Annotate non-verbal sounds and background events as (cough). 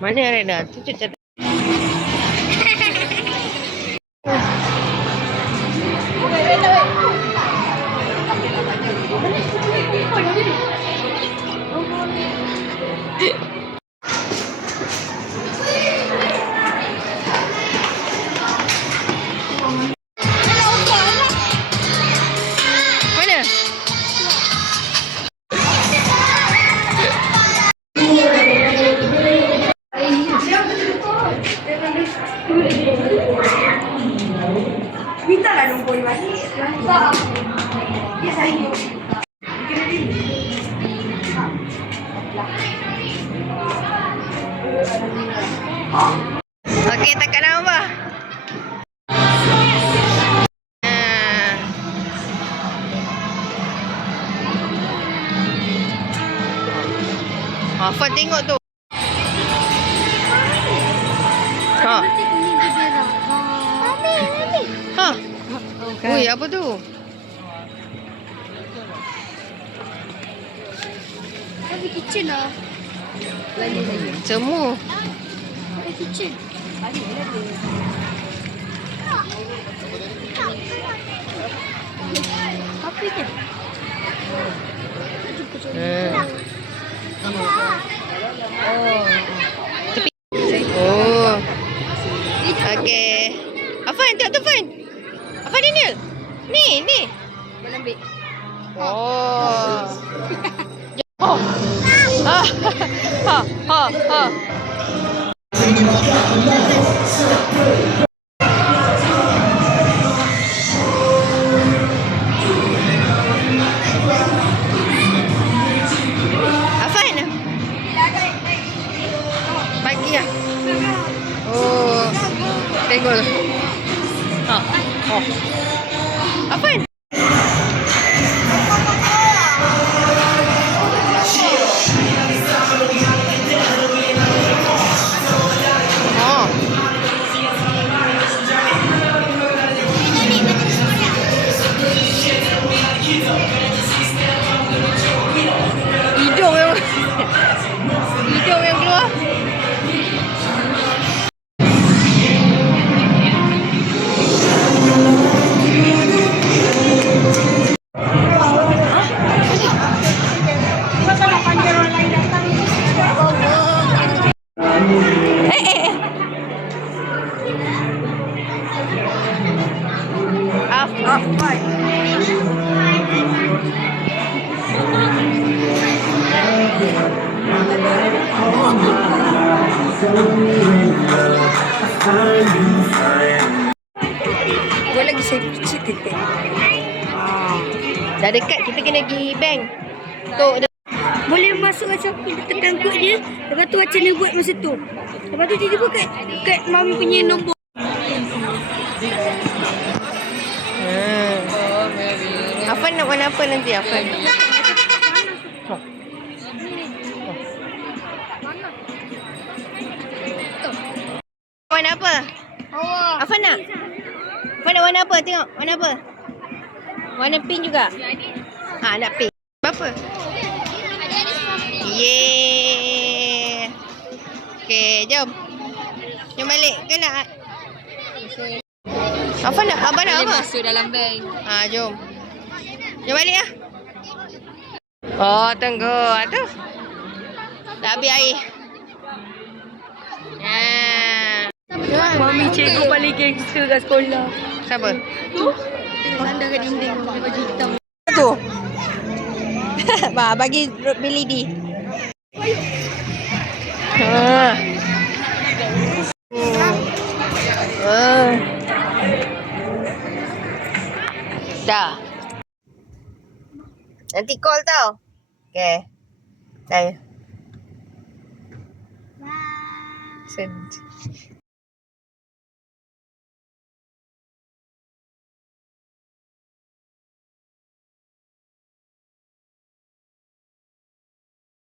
Mana ada? અરે ના તું Okey, takat nama apa? Ah. Afan tengok tu. Ui, apa tu? Tapi kitchen lah. Semu. Ada kitchen. Apa itu? Hmm. Tepi. Oh. Ha. Ha. Ha. Afan. Pagi ah. Oh. Tengok. Ha. Oh. Afan. Oh. Eh, eh, eh. Off, off, bye. Gue lagi sakit titik. Ah. Dah dekat kita kena pergi bank. Tok masuk macam kita tekan kod dia. Lepas tu macam mana buat masa tu. Lepas tu tiba-tiba kat, kat mami punya nombor. Hmm. Afan nak warna apa nanti Afan? Warna apa? Awak. Afan nak? Afan nak warna apa? Tengok. Warna apa? Warna pink juga? Ha, nak pink. Berapa? Yeay. Okay, jom. Jom balik. Ke nak? Afan nak? Abang nak apa? masuk dalam bank. Ha, jom. Jom balik lah. Oh, tunggu. Aduh. Dah habis air. Ha. Mami cikgu paling gangster kat sekolah. Siapa? Sandar kat dinding. Baju hitam. Tu. (laughs) ba, bagi Billy D. Dah. Nanti call tau. Okay. Dah. Sedih.